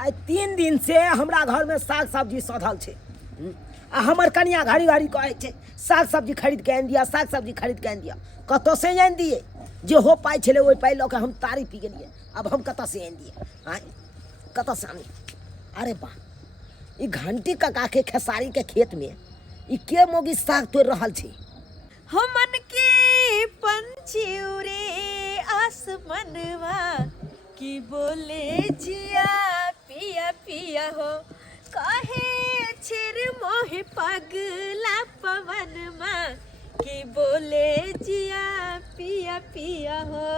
आई 3 दिन से हमरा घर में साग सब्जी सधल छे। आ हमर कनिया घड़ी घड़ी कहे छे साग सब्जी खरीद के आन दिया, साग सब्जी खरीद के आन दिया। कत से आन दिए? जे हो पाई छले ओई पाई लके हम तारी पी गेलिए। अब हम कत से आन दिए? आय कत से आनी? अरे बा ई घंटी काका के खेसारी के खेत में ई के मोगी साग तोड़ रहल छे। हो मन के पंछी उड़े आसमनवा की बोले जिया पिया पिया हो काहे छिर मोहे पगला पवनमा की बोले जिया पिया पिया हो।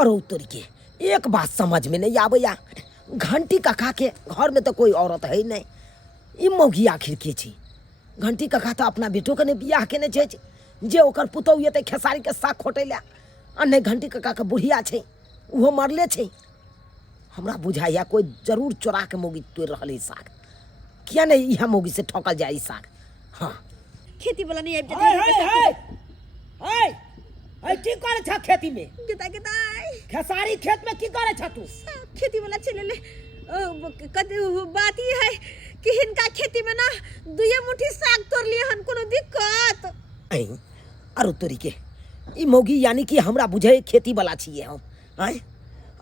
और उतर के एक बात समझ में नहीं आबैया, घंटी काका के घर में तो कोई औरत है नहीं, ई मौगी आखिर के छी? घंटी काका तो अपना बेटो के ने बियाह केने छे जे ओकर पुतौ ये ते खेसारी के साग खोटेला। आ नहीं घंटी काका के बुढ़िया छे उहो मरले छे। हमरा बुझाइया कोई जरूर चोरा के मौगी तोड़ रहल है साग। किया नहीं इहा मौगी से ठोकल जाए साग? हाँ खेती वाला नहीं आबि है की करे छ खेती में? गेता गेता खेसारी खेत में की करे छ तू? खेती वाला चले ले कद बात ही है कि हिनका खेती में ना दुए मुट्ठी साग तोड़ लिए हन कोनो दिक्कत आई। अरु तोरी के ई मौगी यानी कि हमरा बुझे खेती वाला छिए हम। आय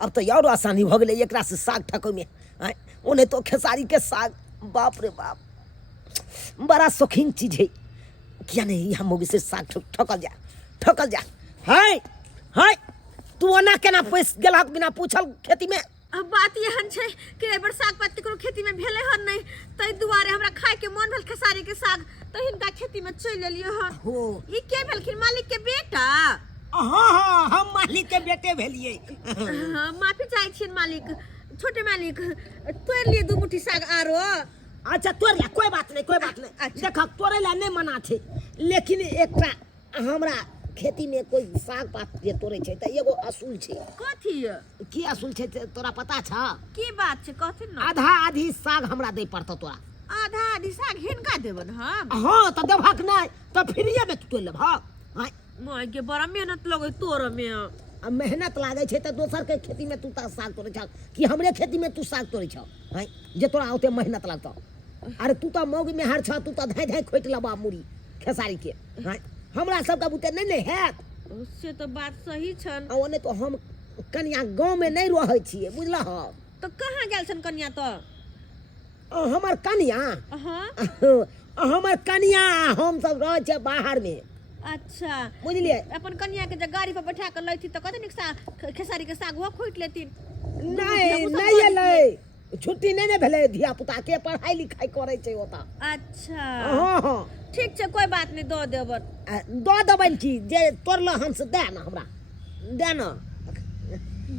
अब तो और आसानी भ गेले एकरा से साग ठकै में। आय ओने तो खेसारी के साग बाप रे बाप बड़ा शौकीन चीज है। क्या नहीं हम मौगी से साग ठकल जा। हाय हाय तू ओना केना पैस गेला बिना पूछल खेती में? अब बात यहन छे कि एबर साग पात केकरो खेती में भेले हन नहीं तई दुआरे हमरा खाए के मन भेल खेसारी के साग त हिनका खेती में चल लेलिए हन। हो ई के भेलखिन मालिक के बेटा? हां हम मालिक के बेटे भेलिए। हां माफी चाहे छिन मालिक, छोटे मालिक तोड़ लिए दू मुट्ठी साग आरो। अच्छा तोड़ ला, कोई बात नहीं अच्छा। देख तोड़े ला नहीं मना छे, लेकिन एकटा हमरा खेती में कोई साग पात जे तोड़े छे त एगो असूल छे। कथि की असूल छे तोरा पता छ? की बात छे कथिन न? आधा आधी साग हमरा दे पड़तो तोरा। आधा आधी साग हिनका देबन हम? हां त देबहक नहीं त फ्रीए में तोड़ लेब। हां मोय के बड़ा मेहनत लगे तोर में। अब मेहनत लागे छे त दोसर के खेती में तू त साग तोड़े छ कि हमरे खेती में तू साग तोड़े छ? हां जे तोरा ओते मेहनत लागतो। अरे तू त मौग में हर छ, तू त धाय धाय खोट लबा मुड़ी खेसारी के। हां हमरा सब का बुते नहीं हैत। से तो बात सही छन। ओने तो हम कन्या गांव में नहीं रहै छिए बुझला ह। तो कहाँ गेल छन कन्या तो? हमर कन्या हां हमर कन्या हम सब रह छे बाहर में। अच्छा बुझलिए? अपन कन्या के जब गाड़ी पर बैठा कर लैती तो कतनी साग खेसारी के साग वो खोट लेती? नहीं एलै छुट्टी नहीं भेले, धिया पुता के पढ़ाई लिखाई करे छे ओता। अच्छा हां ठीक छे कोई बात नहीं दो देबन। दो देबन की जे तोड़ल हम से दे ना हमरा दे ना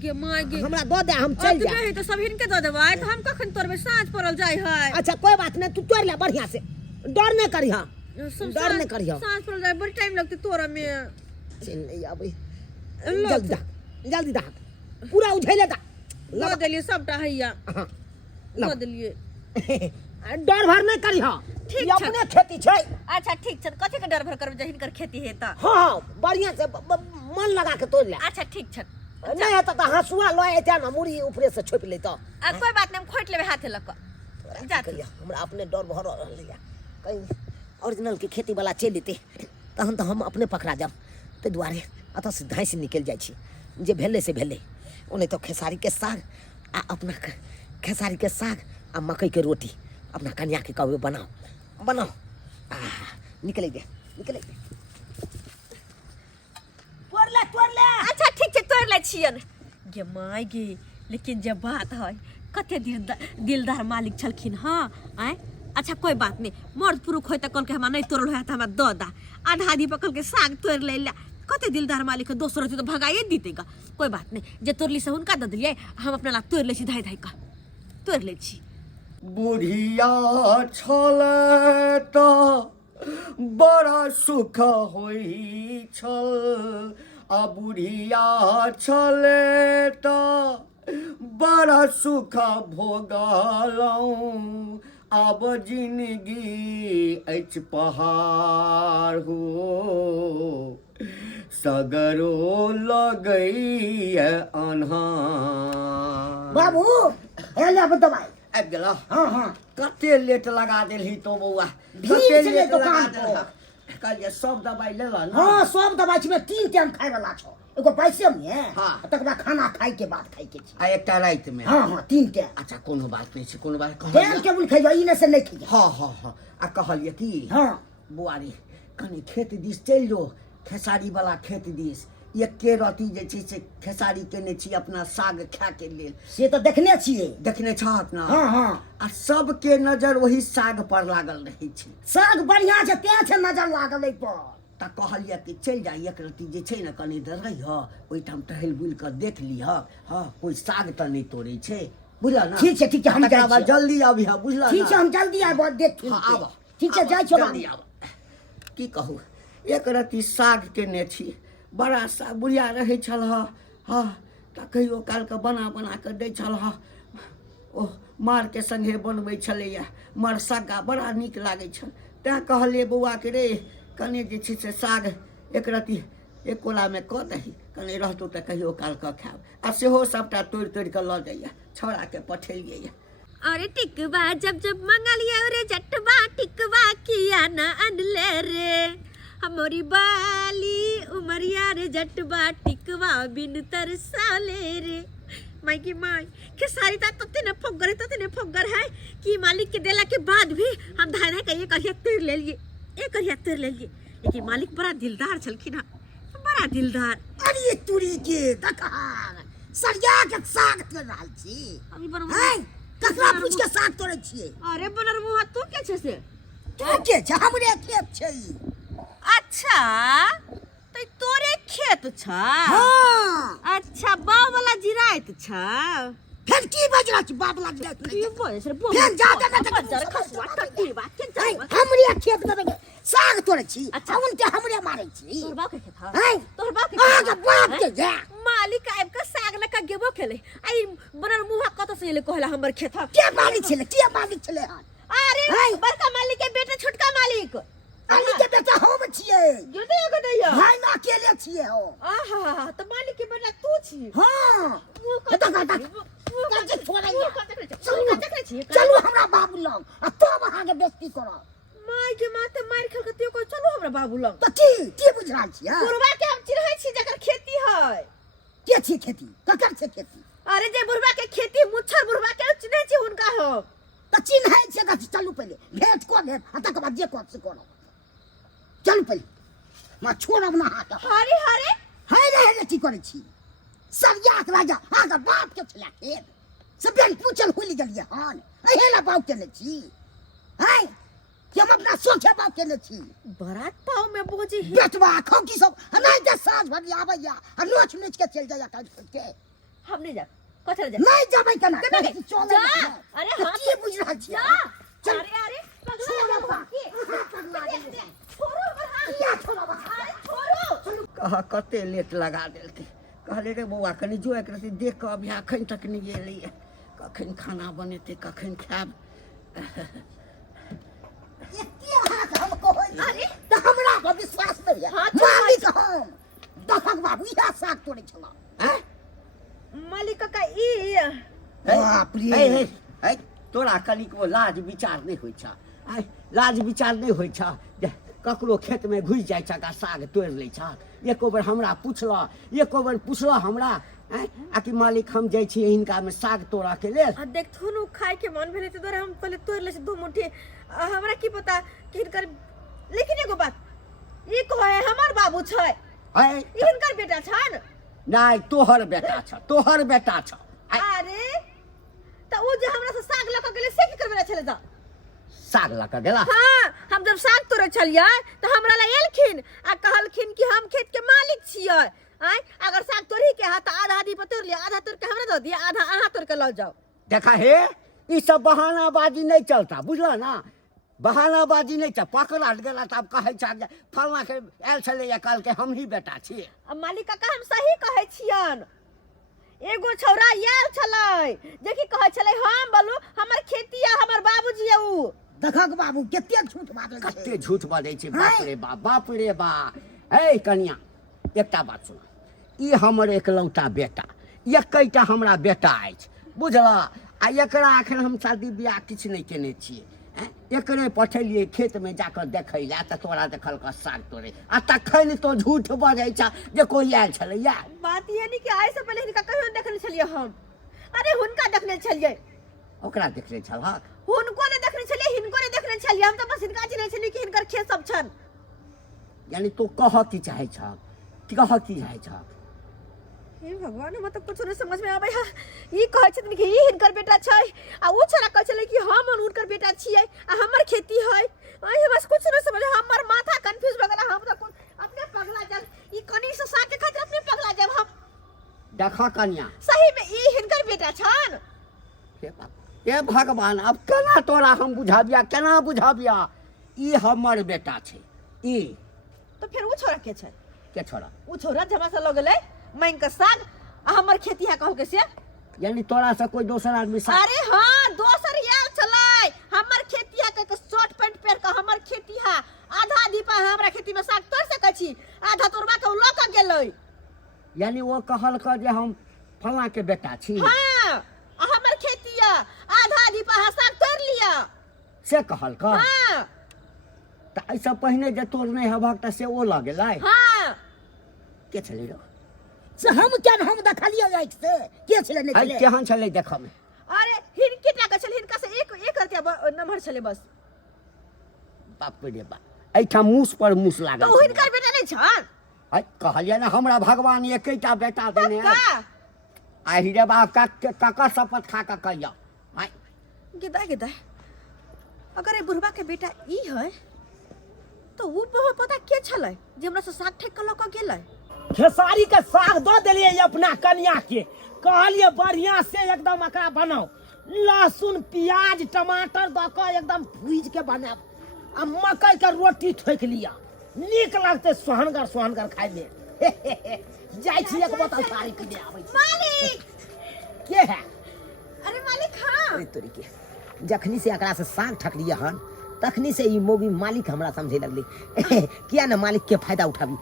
गे माय गे हमरा दो दे हम चल जा। नहीं तो सब हिनके दो देबै तो हम कखन तोड़बे? साँझ पड़ल जाय है। अच्छा कोई बात नहीं तू तोड़ ले बढ़िया से, डर नहीं करिहा, डर नहीं करिहा। साँझ पड़ल जाय बड़ी टाइम लगते तोड़ में। चल नहीं आबे जल्दी दा पूरा उझैले दा लो देलिए सबटा हैया। हां लो देलिए। डर भर नहीं करिहा, ठीक ये अपने खेती छै। अच्छा ठीक छन कथि के डर भर करब जहिन कर खेती है त? हां बढ़िया से मन लगा के तोड़ ले। अच्छा ठीक छन नहीं है तो हंसुआ लए एते ना मुड़ी ऊपरे से छोप ले तो। कोई बात नहीं हम खोट लेबे हाथे लक जा कहिया हमरा अपने डर भर रहलिया कहीं ओरिजिनल के खेती वाला चल लेते तहन तो हम अपने पकड़ा जाब। ते दुआरे अत से धाय से निकल जाय छी जे भेले से भेले। ओने तो खेसारी के साग आ अपना खेसारी के साग आ मकई के रोटी अपना कन्या के कहबे बनाओ निकले गे तोड़ ले। अच्छा ठीक छे तोड़ ले छियन। गे माय गे लेकिन जब बात है कते दिलदार मालिक छलखिन। हां आय अच्छा कोई बात नहीं मर्द पुरुष होय त कल के हमरा नहीं तोड़ल है त हमरा द दा आधा आधी पकल के साग तोड़ ले ला। कते दिलदार मालिक है दोसर तो भगाइए दीतेगा। कोई बात नहीं जे तोड़ली से हुनका द दिलिए हम अपना ला तोड़ ले छी धाय धाय का तोड़ ले छी। बुढ़िया छले त बड़ा सुख होई छल आ बुढ़िया छले त बड़ा सुख भोगलौं अब जिंदगी अच पहाड़ हो सगरो लगई अन्हार। बाबू हेले अब दवाई आबि गेला हाँ हाँ कते लेट लगा देलही तो बौआ भीड़ कते छलै लेट लगा दुकान पर। देलही कहलिए सब दवाई लेला ना हाँ सब दवाई छै तीन टाइम खाय वाला छौ एगो पैसे में हाँ। तकर बाद खाना खाय के बाद खाय के छै आ एकटा राति में हाँ हाँ तीन टाइम अच्छा कोनो बात नहीं छै कोनो बात टाइम कहलिए टेबुल खाइयो ई ने से नहीं खाइयो हाँ हाँ हाँ आ कहलिए कि हाँ बुआरी कनी खेत दिस चलि जो खेसारी वाला खेत दिस एके रति जे छै से खेसारी केने छी अपना साग खाय के लेल से तो देखने छियै देखने छहक ना हाँ हाँ आ सबके नजर वही साग पर लागल रहै छै साग बढ़िया छै तें छै नजर लागल एहि पर तऽ कहलिए कि चलि जा एक रति जे छै ने कनी देर रहिह ओहिठाम टहल बुलि कऽ देख लिह हाँ कोई साग तऽ नहि तोड़ै छै बुझल ना ठीक छै हम तकरा जाइ बाद छियै जल्दी आबिह बुझल ठीक छै हम जल्दी आबि देख हाँ आब ठीक छै जाइ छियौ जल्दी आब की कहू एक रति साग केने छी बड़ा साग बुढ़िया रहै छल हाँ तऽ कहियो कालके बना कऽ दै छल ओ मारके सङ्गे बनबै छलैया मरसग्गा बड़ा नीक लागै छल तेँ कहलिए बौआके रे कने जे छै से साग एक रति एक कोलामे कऽ दही कने रहतौ तऽ कहियो कालके खायब आ सेहो सभटा तोड़ि कऽ लऽ जाइए छौड़ाके पठेलिए अरे टिकवा जब जब मंगलिया रे जटवा टिकवा किया ना अनले रे हमारी बाली उमरिया रे जटवा टिकवा बिन तरसाले रे माई की माई के सारी ता तने फोगर है कि मालिक के देला के बाद भी हम धाय धाय कहिए कहिए तेर ले लिए लेकिन मालिक बड़ा दिलदार छलखिन हां बड़ा दिलदार अरे तुरी के तकार सरिया के साग तोड़ रहल छी अभी बन हैं ककरा पूछ के साग तोड़े छियै अरे बनर मुहा तू के छे से तू के छ हमरे खेत छै ई अच्छा तो तोरे खेत छ हाँ अच्छा बाव वाला जिरायत छ फिर की बज रहा छी बाप लग जात की बोले सर बोल फिर जा जा जा जर खसवा टट्टी बात के जा हमरे खेत में साग तोड़े छी अच्छा। हम ते हमरे मारे छी तोर बाप के खेत हा हैं तोर बाप के आगे बाप के जा मालिक आइब का साग न का गेबो खेले आई बनर मुहा कत से ले कहला हमर खेत हा के मालिक छले हन अरे हैं? बड़का मालिक के बेटा छोटका मालिक मालिक के बेटा हम छियै गिरते एगो दैया भाई ना अकेले छियै हो आहा तो मालिक के बेटा तू छी हां वो काजे छोड़ैया चलो चलू हमरा बाबू लग आ तब अहाँ के बेइज्जती करब माय के माथे मार खेल के त्यो कोई चलो हमरा बाबू लग तो की बुझ रहल छियै बुढ़वा के हम चिन्है छी जकर खेती है के छी खेती ककर छै खेती अरे जे बुढ़वा के खेती मुच्छर बुढ़वा के चिन्है छी हुनका हो तो चिन्है छै तऽ चलू पहिले भेंट कऽ लेब आ तकर बाद जे कह से करब चलू पहिले मा छोड़ब ना हाथ हरे हरे हाय रे की करै छी सरिया के राजा आगा बाप के छला खेत से बेन पूछल होली गेलिए हन अहेला बाप के ने छी हाय कि हम अपना सोचे बाप के ने छी बरात पाव में बोझी है बेटवा खौकी सब नहीं जे साँझ भरी आबैया आ नोच नोच के चल जाया काज के हम नहीं जा कथर जा नहीं जबै केना नहीं, चले जा। अरे हाँ, की बुझ रहल छी जा चल। अरे अरे छोड़ो पगला बा। के छोड़ो बरहा किया छोड़ो बा? अरे छोड़ो कह कते लेट लगा देलकै कहले रे बौआ कनी जो एक रति देख कऽ अभी एखन तक नहि गेलैए कखन खाना बनेतै कखन खायब एते हाथ हम कहै अरे। त हमरा पर विश्वास नहि है हाँ, मालिक हम दखक बाबू इहा साग तोड़े छला हैं मालिक का ई बाप रे। हे हे तोरा कनिको लाज विचार नहि होइ छ आइ लाज विचार नहि होइ छ जे ककरो खेतमे घुसि जाइ छ आ साग तोड़ि लै छ एको बेर हमरा पुछलह हमरा हैं आ कि मालिक हम जाइ छी हिनकामे साग तोड़ऽके लेल आ देखथुन उ खाए के मन भेले त हम पहले तोड़ ले दो मुट्ठी हमरा की पता कि हिनकर लेकिन एगो बात ई कहे हमर बाबू छै है ई हिनकर बेटा छन नहि तोहर बेटा छ अरे त उ जे हमरा से साग लक गेले से की करबे छले त साग लऽ कऽ गेला हां हम जब साग तोड़े छलिए त हमरा ला एलखिन आ कहलखिन कि हम खेत के मालिक छियै आय अगर साग तोड़ी के हाथ आधा आधी पर तोड़ लिया आधा तोड़ के हमरा दे दिया आधा अहाँ तोड़ के ल जाओ देखा हे ई सब बहानाबाजी नहीं चलता बुझल ना बहानाबाजी नहीं चल पकड़ा गेला तब कहै छ जे फलना के आयल छलै कल के हम ही बेटा छी अब मालिक काका हम सही कहै छियन एगो छौरा आयल छलै जे की कहै छलै हम बोलू हमर खेती है हमर बाबूजी है उ दखक बाबू कते झूठ बाजै छै कते झूठ बजै छै बाप रे बा हे कनिया एकटा बात सुन ई हमर एकलौता बेटा एकैटा हमरा बेटा अछि बुझला आ एकरा आखिर हम शादी ब्याह किछु नहीं केने छियै एकरे पठेलिए खेत में जाकर देखै लए तऽ तोरा देखल का साग तोड़े आ तखन तो झूठ बजै छ जे कोई आयल छलैया। बात ये नहीं कि आए से पहले हिनका कहियो देखने छलिए हम। अरे हुनका देखने छलिए। ओकरा देखले छलहक? हुनको ने देखने छलिए हिनको ने देखने छलिए। हम तो बस हिनका चिन्है छलिए कि हिनकर खेत सब छन। यानी तो कह की चाहे छ कि कह की चाहे छ? हे भगवान हम तो कुछ नहीं समझ में आबै है। ई कहै छथिन कि ई हिनकर बेटा छै आ उ छोरा कहै छलै कि हम हुनकर बेटा छियै आ हमर खेती है। आई बस कुछ नहीं समझ हमर माथा कंफ्यूज भ गेल। हम तो अपने पगला जब ई कनी से साके खातिर अपने पगला जब हम देखा कन्या सही में ई हिनकर बेटा छन। हे भगवान अब केना तोरा हम बुझाबिया केना बुझाबिया? ई हमर बेटा छै ई। तो फिर उ छोरा के छै? के छोरा? उ छोरा जमा से ल गेलै मांग के साग आ हमर खेती है कहू के से। यानी तोरा से कोई दोसर आदमी साग? अरे हां दोसर यार चलै हमर खेती है के शॉर्ट पैंट पहन के हमर खेती है आधा दीपा हमरा खेती में साग तोड़ सकै छी आधा तोड़बा के ल के गेलै। यानी वो कहल क जे हम फला के बेटा छी? हां हमर खेती है आधा दीपा साग तोड़ लिया से कहल क? हां त ऐसा पहिने जे तोड़ नहीं हबक त से ओ ल गेलै? हां के छलै रो? से हम क्या हम देखलिए आँख से के छले नहीं आई छले? केहन छलै देख में? अरे हिनके टाका छल हिनका से एक रतिया नंबर छले बस। बाप रे बाप ऐठा मूस पर मूस लागल। तो हिनकर बेटा नहीं छन? आई कहलिए ना हमरा भगवान एकेटा बेटा देने है। का आई रे बा का शपथ खा के कहिया। आई गिदा अगर ए बुढ़बा के बेटा ई है तो वो बहुत पता के छले जे हमरा से साग ठेक के ल के गेलै। खेसारी के साग दो दिलिए अपना कन्या के कहलिए बढ़िया से एकदम एकरा बनाओ लहसुन प्याज टमाटर दो के एकदम भूज के बनाओ आ मकई के रोटी ठोक लिया नीक लगते सोहनगर खाए में। जाय छी एक बोतल पानी पी ले आबै छी। मालिक के है? अरे मालिक हां अरे तोरी के जखनी से एकरा से साग ठकलिए हन तखनी से ई मोगी मालिक हमरा समझे लगली। किया ना मालिक के फायदा उठाबी।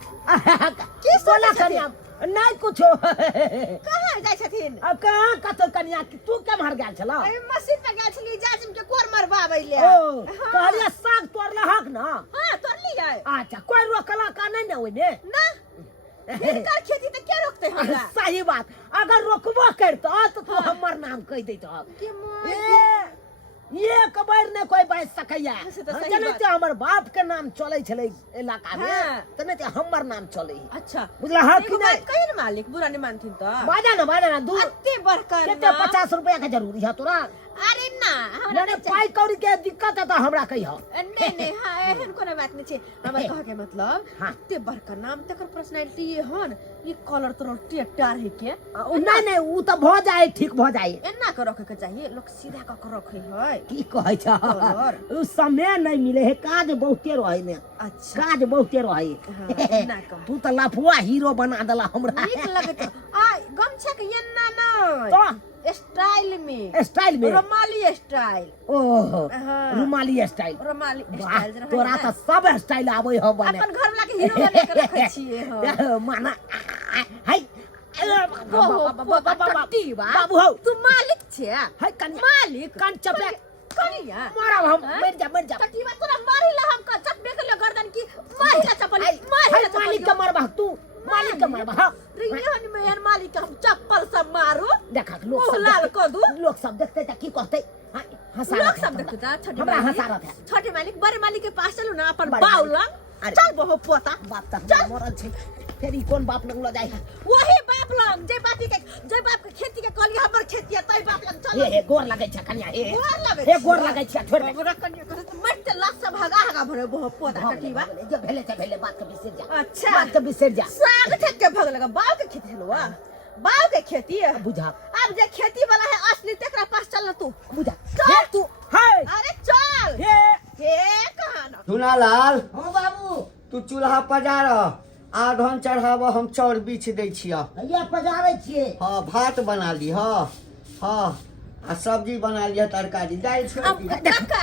की सोना कन्या नहीं कुछ कहां जाय छथिन? अब कहां कत कन्या तू के मार गेल छला? अरे मशीन पे गेल छली जाजिम के कोर मरवाबै ले। ओ कहलिए साग तोड़ लहक ना? हां तोड़ लियै। अच्छा कोई रोकला का नहीं ना ओइ में? ना हिनकर खेती त के रोकते हमरा? सही बात अगर रोकबो करतो तो तू हमर नाम कह देतो के माय ये कबर ने कोई बैठ सकैया। से तो सही जने बात। ते हमर बाप के नाम चले छले इलाका में हाँ। तने ते हमर नाम चले। अच्छा बुझला हा कि एगो नहीं? बात कहिए ना मालिक बुरा नहीं मानथिन तो। बाजा ना दू अत्ते बड़का केते ना 50 रुपया के जरूरी है तोरा? अरे ना हमरा मैंने पाई कौड़ी के दिक्कत है तो हमरा कहियो। नहीं हां एहन कोनो बात नहीं छे। हमर कह के मतलब हाँ। अत्ते बड़का नाम तकर पर्सनालिटी हन ई कलर तो टेटार है के नहीं ऊ तो भ जाए ठीक भ जाए। एना के रखे के चाहिए लोग सीधा क के रखे है। की कहै छ? कलर। ऊ समय नहीं मिले है काज बहुते रहे ने अच्छा काज बहुते रहे। हाँ, ना कह। तू तो लफुआ हीरो बना देला हमरा। नीक लगत आ गमछा के एना न तो स्टाइल में स्टाइल में रुमाली स्टाइल। ओह हाँ। रुमाली स्टाइल। रुमाली वाह, स्टाइल तोरा तो सब स्टाइल आवे हो बने। अपन घर वाला के हीरो बना के रखे छिए हम। माना हाय बाबू हो तू मालिक छे? हाय कन्या मालिक कान चपे कनिया मारब हम हाँ? मर जा कटिवा तोरा मारिला हम का चपबे के गर्दन की मारिला चप्पल मारिला हाय मालिक के मारबा तू मालिक के मारबा हां रियन में मालिक के हम चप्पल सब मारू देखा लोग मुंह लाल सब कर दू। लोग सब देखते त की कहते हंसा लोग सब देखता छोटे हमरा मालिक हंसा रहा छोटे मालिक बड़े मालिक के पास चलू ना अपन बड़े बाउल मालिक। अरे। चल बहु पोता बाप त हमरा मरल छै फिर ई कोन बाप लंग ल जाय है? वही बाप लंग जे बाप के खेती के कहली हमर खेती है तई बाप लंग चल। हे गोर लगै छ कन्या हे गोर लगै हे गोर लगै छ छोड़ दे। गोर कन्या कहत मर ते लाख से भागा भरे बहु पोता कटिवा। जे भेले त भेले बात के बिसर जा अच्छा बात के बिसर जा साग ठेक के भग लगा बाव के खेती हलवा बाव के खेती है। बुझा अब जे खेती वाला है असली तेकरा पास चल ना तू बुझा चल। हे तू हाय अरे चल हे हे कहां ना सुनालाल हां बाबू तू चूल्हा पजार आधन चढ़ाब हम चाउर बीछ दै छिया। भैया पजारै छियै। हाँ भात बना ली हाँ आ सब्जी बना लिया तरकारी दाल छोड़ अब दी। काका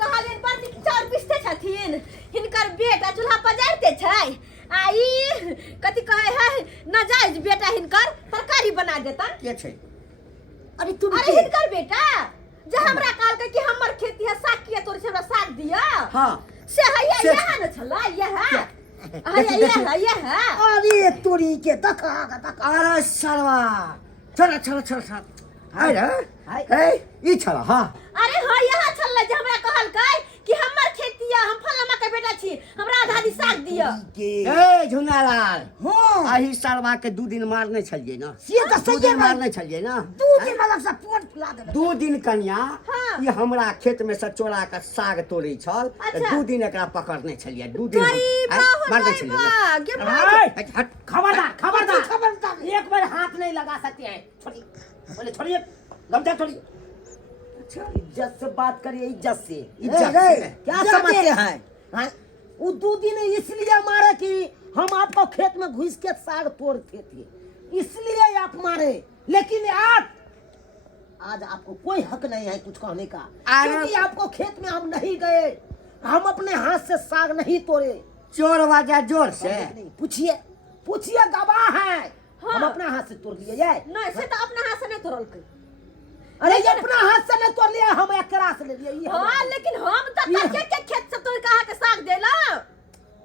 कहलिन बड़ नीक चाउर पिसते छथिन हिनकर बेटा चूल्हा पजारते छै आ ई कथि कहे है नाजायज बेटा हिनकर तरकारी बना देता। के छै? अरे तुम अरे हिनकर बेटा जे हमरा कहल के कि हमर खेती है साग किया तोरे से हमरा साग दिया हाँ से हैया से- यह न छला यह है देखी, हैया यह है अरे तोरी के दखा अरे सरवा चल चल चल चल अरे हाय। ए ई छला हाँ अरे हाँ यहाँ छल जे हमरा कहल कि हमर खेती है हम फलामा के बेटा छी हमरा आधा दी साग दिया ए झुंगालाल हाँ आही सरवा के 2 दिन मारने छलिए ना से तो 2 सही दिन है मारने छलिए ना 2 दिन मतलब से पोट फुला देबे 2 दिन कन्या हाँ। ये हमरा खेत में से चोरा के साग तोड़े छल अच्छा। 2 दिन एकरा पकड़ने छलिए 2 दिन गई बा हो मारने गई छलिए बा गे बा हट हट खबरदार खबरदार खबरदार एक बार हाथ नहीं लगा सकते हैं छोड़िए बोले छोड़िए गमछा छोड़िए इज्जत से बात करिए इज्जत से इज्जत से। क्या समझते हैं हाँ? वो 2 दिन इसलिए मारे कि हम आपको खेत में घुस के साग तोड़ते थे इसलिए आप मारे लेकिन आज आपको कोई हक नहीं है कुछ कहने का क्योंकि आपको खेत में हम नहीं गए हम अपने हाथ से साग नहीं तोड़े चोर बाजा जोर से नहीं पूछिए पूछिए गवाह है हाँ। हम अपना हाथ से तोड़ लिए ये नहीं से तो अपना हाथ से नहीं तोड़ल के अरे ये अपना हाथ से नहीं तोड़ लिया हम एक करा से ले लिए ये हाँ हमारा। लेकिन हम तो ये- के खेत से तोड़ कहा के साग देला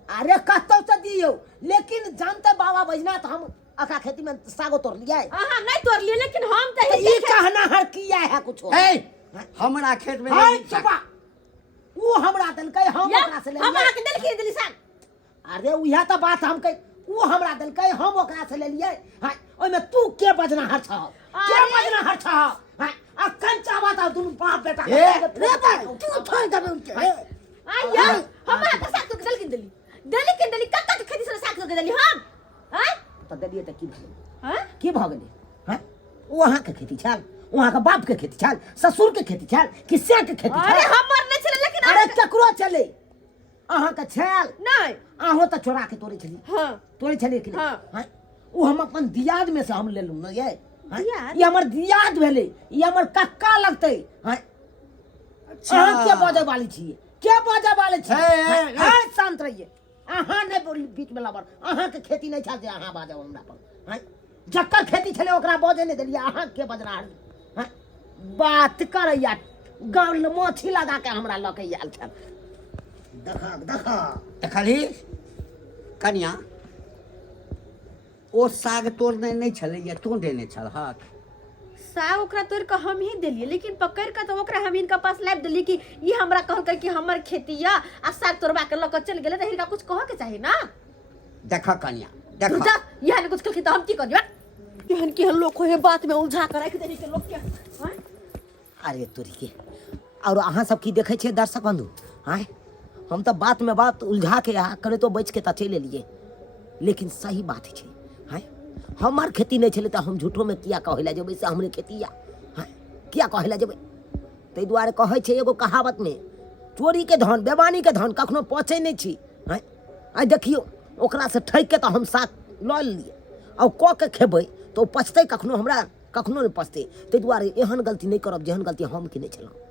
अरे कहतो तो दियो लेकिन जानते बाबा बैजनाथ हम अखा खेती में सागो तोड़ लिया है हाँ नहीं तोड़ लिए लेकिन हम तो तो ये कहना हर किया है कुछ ए हमरा खेत में हाय नहीं चुपा वो हमरा दलकै हम ओकरा से ले हम लिए आके दिल की दिली साग अरे उहा तो बात हम कह वो हमरा दलकै हम ओकरा से ले लिए हां ओय में तू के बजना हर छ के अरे। बजना हर छ हां अखन चाहबा ता दुनु बाप बेटा ए, रे भाई तू छोड़ देबे उनके आया हम आके साग तोड़ के दिल की दिली कक्का के खेती से साग तोड़ के दिली हम हैं तो देलिए त की भेलै हैं की भ गेलै हैं वहां के खेती छल वहां के बाप के खेती छल ससुर के खेती छल किसे के खेती अरे छल हमर नहीं छले लेकिन अरे केकरो चले अहाँ के छल नहीं अहो त चोरा के तोड़े छली हाँ तोड़े छली कि हाँ। हैं वो हम अपन दियाद में से हम ले लू न ये हैं? दियाद? ये हमर दियाद भेलै ये हमर कक्का लगतै हैं अच्छा अहाँ के बाजे वाली छियै के बाजे वाले छियै ए, ए, हैं? ए। हैं, शांत रहिए अहाँ नहीं बोली बीच में लबर अहाँ के खेती नहीं छल जे अहाँ बाजे हमरा पर हैं जकर खेती छले ओकरा बाजे नहीं देलिए अहाँ के बजना हैं बात करैया गाल मोछी लगा के हमरा लके आयल छल देखा देखली कन्या ओ साग तोड़ने नहीं छले ये तू देने छल हाथ साग ओकरा तोड़ के हम ही दिलिए लेकिन पकड़ के तो ओकरा हम इनका पास लाइब दिली कि ये हमरा कहल कि हमर खेती या आ साग तोड़वा के लक चल गेले त हिनका कुछ कह के चाही ना देखा कन्या तू देखा जा यहाँ ने कुछ कहल तो हम की करियो यहन की लोग को ये बात में उलझा कर रख देनी के लोग के हैं अरे तोरी के और अहाँ सब की देखे छे दर्शक बंधु हैं हम तो बात में बात उलझा के यहाँ करे तो बच के ता चले लिए लेकिन सही बात है हैं हमार खेती नहीं चले तो हम झूठो में किया कहला जब से हमरे खेती या हैं किया कहला जब तै दुआरे कहे छे एगो कहावत में चोरी के धन बेमानी के धन कखनो पहुँचे नहीं छी हैं आई देखियो ओकरा से ठैक के तो हम साथ लऽ लिए और कऽ के खेबै तो पछतै कखनो हमरा कखनो नहीं पछतै ताहि दुआरे एहन गलती नहीं करब जेहन गलती हम केने छलहुँ